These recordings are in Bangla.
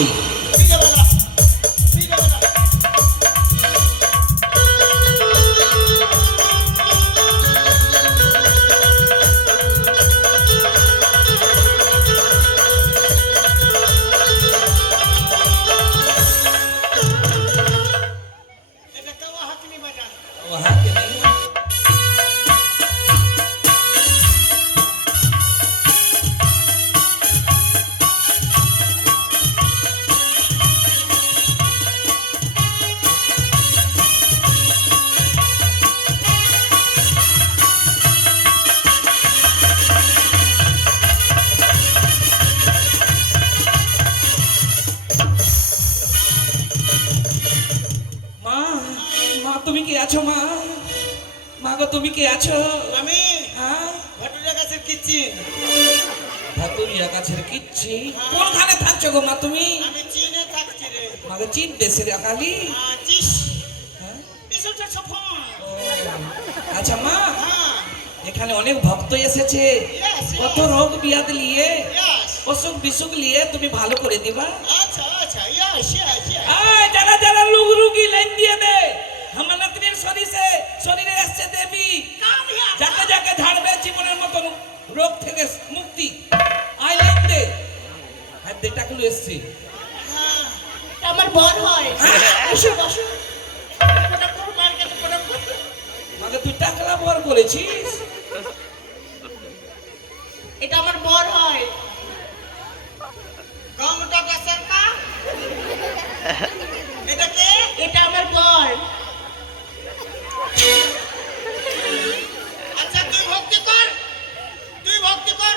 বলি। তুমি কি আছো মা? মা গো তুমি কি আছো? আমি হ্যাঁ ভাটুরিয়া গাছের কিচ্ছি। ভাটুরিয়া গাছের কিচ্ছি? কোনখানে থাকছো গো মা তুমি? আমি চীনে থাকছি রে। মাকে চীন দেশের আকালি? চিস হ্যাঁ পিছনটা সফল। আচ্ছা মা হ্যাঁ এখানে অনেক ভক্ত এসেছে, কত রোগ বিয়াদ নিয়ে অসুখ বিসুখ নিয়ে তুমি ভালো করে দিবা। আচ্ছা আচ্ছা যারা যারা লোক রুগী লাইন দিয়ে দে, আমার নাতনির শরীরে আসছে দেবী, যাকে যাকে ঝাড়বে জীবনের মতন রোগ থেকে মুক্তি। আই লাইন দে, আর দে টাকলু এসছে। আমার বর হয়। এসো বসো। মাকে তুই টাকলা বর করেছিস? এটা আমার বর হয়। গমটা গাছের কা? এটা কে? এটা আমার বর। আচ্ছা তুই ভক্তি কর, তুই ভক্তি কর।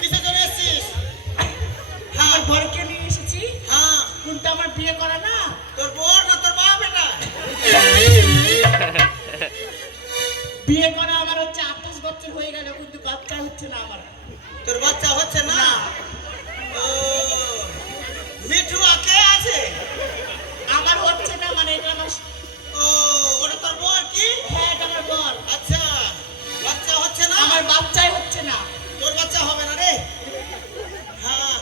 কিসের জন্য এসেছিস? আমার বরকে নিয়ে এসেছি। হ্যাঁ কিন্তু আমার বিয়ে করা না। তোর বর না তোর বাপ? এটা বিয়ে করা আমার হচ্ছে 28 বছর হয়ে গেল, কিন্তু বাচ্চা হচ্ছে না আমার। তোর বাচ্চা হচ্ছে না? ও মিঠু আকে আছে আমার হচ্ছে না, মানে এটা আমার। ও ওটা তোর বর কি? হ্যাঁ এটা আমার বর। আচ্ছা বাচ্চা হচ্ছে না? আমার বাচ্চাই হচ্ছে না। তোর বাচ্চা হবে না রে। হ্যাঁ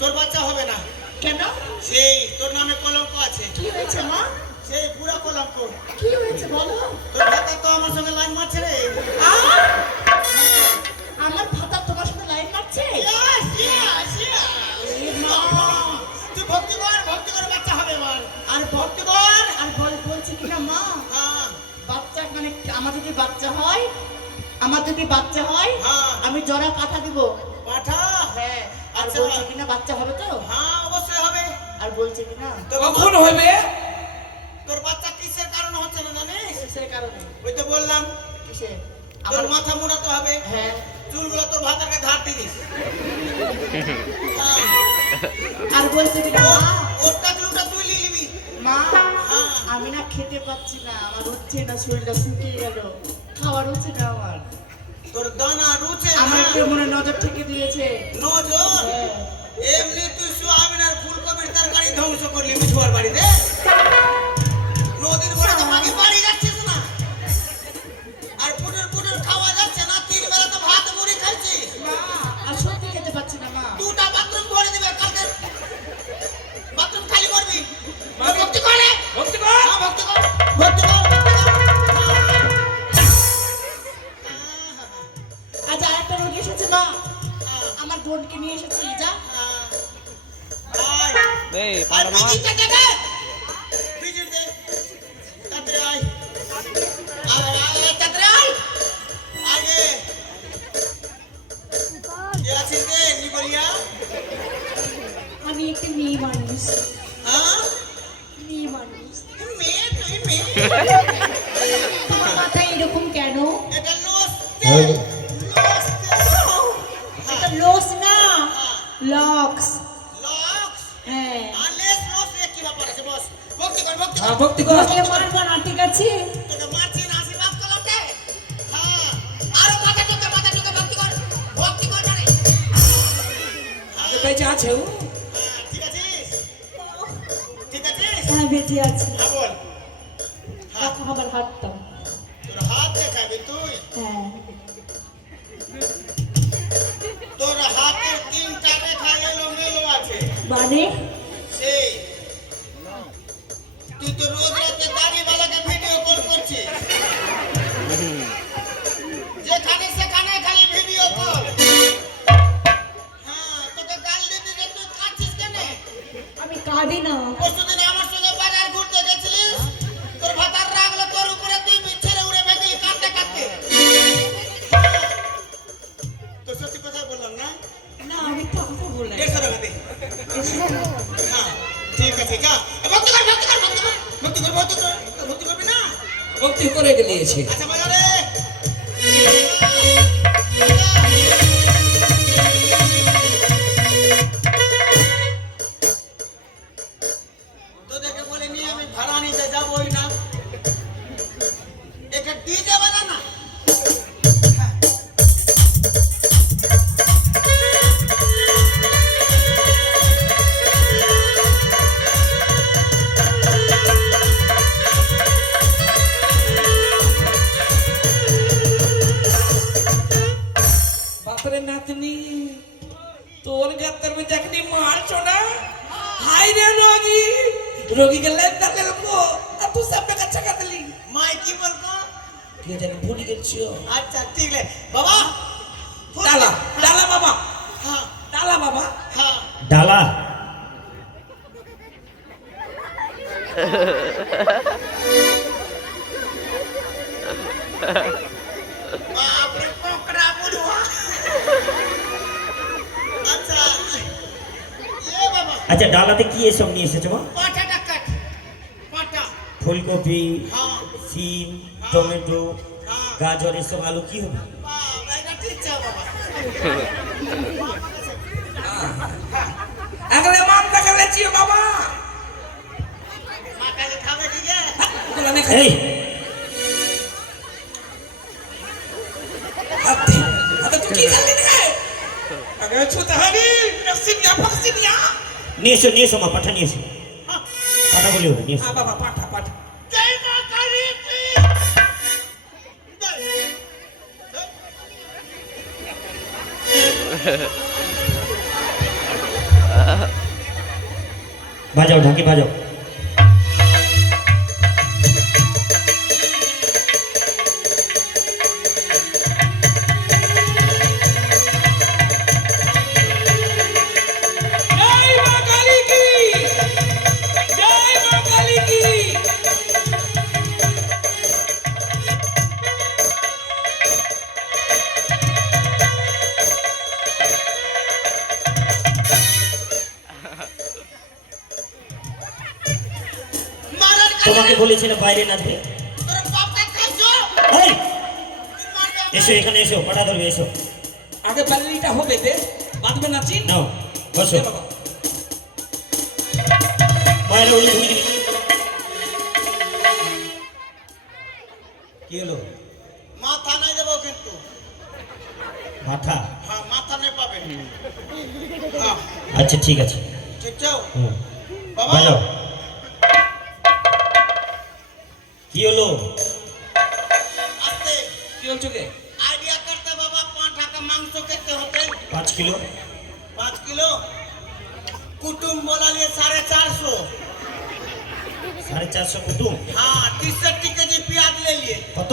তোর বাচ্চা হবে না কেন? সেই তোর নামে কলঙ্ক আছে। কি হয়েছে মা? সেই পুরা কলঙ্ক। কি হয়েছে বলো? তোর ভাতা তো আমার সঙ্গে লাইন মারছে রে। আমার ভাতা তোমার সঙ্গে লাইন মারছে? তুই ভক্তি কর, ভক্তি করে বাচ্চা হবে এবার। আর ভক্তি কর। আর বলছে কিনা মা বাচ্চা মানে আমার যদি বাচ্চা হয়, আমি জরা পাঠা দিব। পাঠা? হ্যাঁ। আর বলছে কিনা বাচ্চা হবে তো? হ্যাঁ অবশ্যই হবে। আর বলছে কিনা কখন হবে? তোর বাচ্চা কিসের কারণে হচ্ছে না জানিস? কিসের কারণে? ওই তো বললাম। কিসে? তোর মাথা মুড়াতে হবে। হ্যাঁ চুলগুলো তোর ভাতাকে ধার দিস। আর বলছে কিনা ওটা চুলটা তুই নিবি। মা আমি না খেতে পাচ্ছি না, আমার হচ্ছে না, শরীরটা শুকিয়ে গেল, খাবার হচ্ছে না আমার। তোর দানা রুচে আমার একটু মনে নজর থেকে দিয়েছে। নজর? এমনি তুই সোয়াবিনের ফুলকপির তরকারি ধ্বংস করলি মিঠুয়ার বাড়িতে। নদীর পরে তো মাকে বাড়ি যাচ্ছিস না, আর পুটুর পুটুর খাওয়া যাচ্ছে না, 3 বেলা তো ভাত মুড়ি খাইছিস। মা আর সত্যি খেতে পাচ্ছি না মা। দুটা বাথরুম ভরে দিবে কালকে, বাথরুম খালি করবি। ভক্তি করে, ভক্তি কর, ভক্তি কর, ভক্তি কর। আচ্ছা একটা রোগী এসেছে মা, আমার বোনকে নিয়ে এসেছি। যা এই পাড়া না বিজিট দে তাড়াতাড়ি আয়। আয় তাড়াতাড়ি আয়। আগে কে আছিস রে নিবরিয়া? আমি একটা মেয়ে মানুষ। হ্যাঁ মেয়ে মানুষ। মেয়ে? তুই মেয়ে? তোমার মাথায় এরকম কেন? এটা লস এটা লোস না, লক্স। লক্স? হ্যাঁ আলেস লস এ কি ব্যাপার আছে? বস ভক্তি কর, ভক্তি কর। হ্যাঁ ভক্তি কর। তোকে মারবো না, ঠিক আছে? তোকে মারছি না, আশীর্বাদ করলাম রে। হ্যাঁ আরো মাথা টোকে ভক্তি কর, ভক্তি কর রে। বেঁচে আছে ও? হ্যাঁ ঠিক আছিস? ঠিক আছিস? হ্যাঁ বেঁচে আছি। হ্যাঁ বল। হ্যাঁ দেখো আমার হাতটা। তোর হাত দেখাবি তুই? হ্যাঁ মানে সেই তুই তো রোজ রাতে দাড়িওয়ালাকে ভিডিও কল করছিস যেখানে সেখানে খালি ভিডিও কল। হ্যাঁ তোকে গাল দিতে যে তুই কাঁদছিস কেন? আমি কাঁদি না। পরশুদিন আমার সঙ্গে বাজার ঘুরতে গেছিলিস, তোর ভাতার রাগলো তোর উপরে, তুই বিচ্ছেরে উড়ে বেঁচলি কাঁদতে কাঁদতে। তোর সত্যি কথা বললাম না? না আমি তো কথা বললাম। 150 টাকা দে। হ্যাঁ ঠিক আছে যা ভক্তি কর ভক্তি কর ভক্তি কর ভক্তি কর ভক্তি কর ভক্তি করবি না? ভক্তি করে গেলিয়েছে। আচ্ছা বাজারে তোদেরকে বলে নিয়ে আমি ভাড়া নিতে যাবোই না। একটা ডিজে বাজা না। বাপরে নাতনি, তোর গাত্তার में जखनी मारছো না, हाय रे रोगी, रोगी के लेन कर लेको, अब तू सब पे कच्चा कर ली। মাই কি বলতো? কে জানি ভুল গেছিও। আচ্ছা ঠিক আছে বাবা। ডালা, ডালা বাবা, হ্যাঁ ডালা বাবা। হ্যাঁ ডালা বাপরে কোকড়া বুড়ুয়া। আচ্ছা এ বাবা আচ্ছা ডালাতে কি এসব নিয়ে এসেছো মা? পাটাটা কাট পাটা। ফুলকপি, হ্যাঁ সিম, টমেটো, হ্যাঁ গাজর, এসব আলু কি হবে? বাবা এটা ঠিক আছে বাবা। अगले मान तक ले चियो बाबा। মাটাকে খাবে ঠিক আছে? ওগুলো নে খাই। এই হাতি, হাতি তুই কি খালি নে? আগে ছুতে হবি, সিনিয়া ফাক্সিনিয়া। নিয়ে এসো মা, পাঠা নিয়ে এসো। পাঠা বলি হবে, নিয়ে এসো। বাবা পাঠা পাঠা। জয় মা কালী কি বাজাও ঢাকি বাজাও। जय मां काली की, जय मां काली की। মারার তোমাকে কাছে বলেছি না বাইরে নাচবে। তোর বাপকে খাইছো? এই তুই মারবে আমাকে? এসো এখানে এসো, পাঠা ধরবে এসো। আগে বাল্লিটা হবে দে, বাদ में নাচি। নাও বসো। দে বাবা। বাইরে উড়ে ধুয়ে কি হলো? মাথা নাই দেবো কিন্তু। মাথা? হ্যাঁ মাথা নেই পাবে। হ্যাঁ আচ্ছা ঠিক আছে। ঠিক চাও হুম বাবা। বাজাও। কি হলো? আস্তে কি বলছো কে? आइडिया करते बाबा 5 টাকা মাংস খেতে হতে 5 কিলো। 5 কিলো कुटुम बोला लिए 450। 450 কুটুম। हाँ 63 केजी प्याज ले लिए। কত?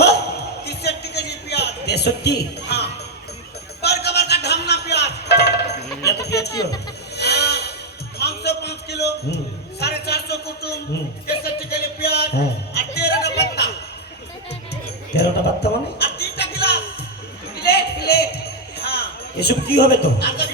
63 केजी प्याज। 63? हाँ बड़का का ढमना प्याज। এত পেঁয়াজ কি হবে? मांस 5 किलो হুম 450 कुटुम হুম। 63 केजी प्याज हाँ। और 13 का पत्ता 13টা পাত্তা মানে? और 3 गिलास। Plate plate. हाँ এসব কি হবে তো? আর যদি